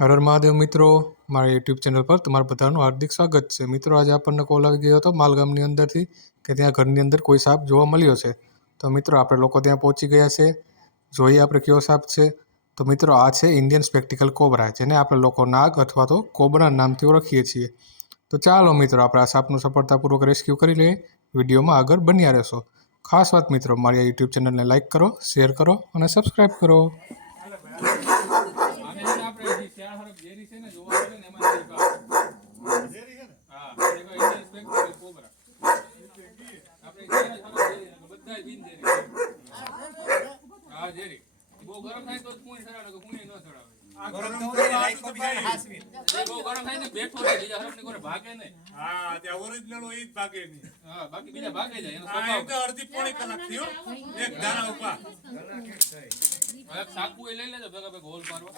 હર હર મહાદેવ મિત્રો, મારા YouTube channel પર તમારા બધાનું હાર્દિક સ્વાગત છે. મિત્રો, આજે આપણને કોલ આવી ગયો હતો માલગામની અંદરથી કે ત્યાં ઘરની અંદર કોઈ સાપ જોવા મળ્યો છે. તો મિત્રો, આપણે લોકો ત્યાં પહોંચી ગયા છે. જોઈએ આપણે કયો સાપ છે. તો મિત્રો, આ છે ઇન્ડિયન સ્પેક્ટિકલ કોબરા, જેને આપણે લોકો નાગ અથવા તો કોબરા નામથી ઓળખીએ છીએ. તો ચાલો મિત્રો, આપણે આ સાપનું સફળતાપૂર્વક રેસ્ક્યુ કરી લઈએ. વિડીયોમાં આગળ બન્યા રહેશો. ખાસ વાત મિત્રો, મારી યુટ્યુબ ચેનલને લાઇક કરો, શેર કરો અને સબસ્ક્રાઈબ કરો. બહુ ગરમ થાય તો કુણી સડાવે કે કુણી ન સડાવે. ગરમ થાય તો બહુ ગરમ થાય ને બેઠો રહે, બીજા હરફ ની કોને ભાગે નહીં. હા, ત્યાં ઓરિજિનલ હોય ઈ જ ભાગે નહીં. હા, બાકી બીજા ભાગે જાય. એનો આ સ્વભાવ. એક તો અડધી પોણી કલાક થયો એક દાણા ઉપર. હવે સાકુ એ લઈ લેજો ભેગા ભેગા હોલ મારવા.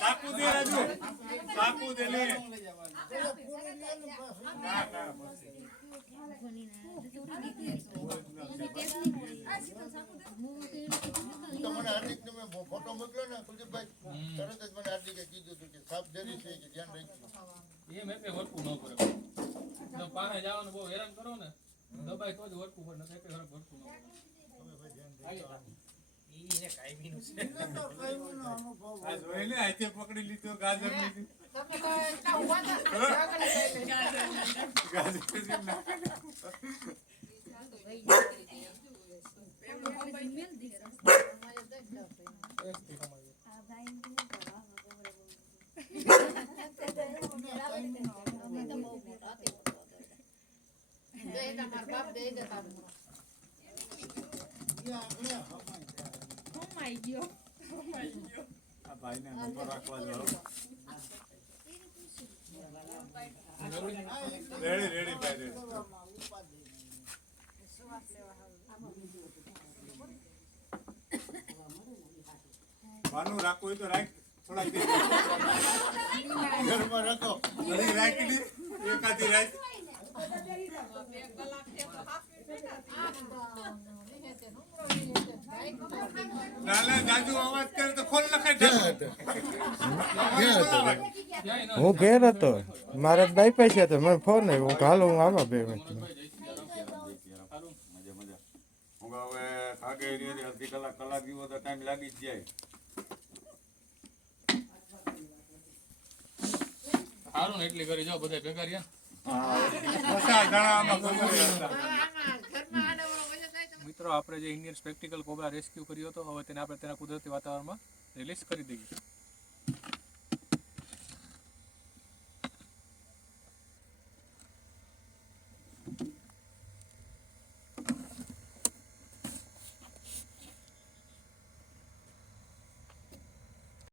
સાકુ દે રાજુ. સાકુ દે લે. તમને હાર્દિક તમે ફોટો મોકલો ને કુલદીપભાઈ, તરત જ મને હાર્દિકે કીધું હતું કે સાપ જરી છે કે ધ્યાન રાખજો. એ મેં વરકું ન કરે. જો પાસે જવાનું બહુ હેરાન કરો ને, દબાઈ તો જ વરકું પડે, નકર એક વરકું ન કરે. આ જોઈ લે, હાથે પકડી લીધો ગાજર ની. આ ભાઈને નંબર રાખવા જાવ. રેડી રેડી ભાઈ રેડી. બાનું રાખવું હોય તો રાખ, થોડાક દે. ઘરમાં રાખો. ઘણી રાખી દે, એકાદી રાખ. નાના જાજુ અવાજ કરે તો ખોલ લખાય ઢાંકણ. હું ઘેર હતો, મારા બાઈ પાસે હતો, મને ફોન આવ્યો, હું હાલો હું આવા 2 મિનિટ. હું હવે ખાગે અડધી કલાક જેવો તો ટાઈમ લાગી જ જાય. સારું ને એટલી કરી જાઓ બધા ભેગા રહ્યા. મિત્રો, આપણે જે ઇન્ડિયન સ્પેક્ટિકલ કોબરા રેસ્ક્યુ કર્યો હતો, હવે તેને આપણે તેના કુદરતી વાતાવરણમાં રિલીઝ કરી દઈએ.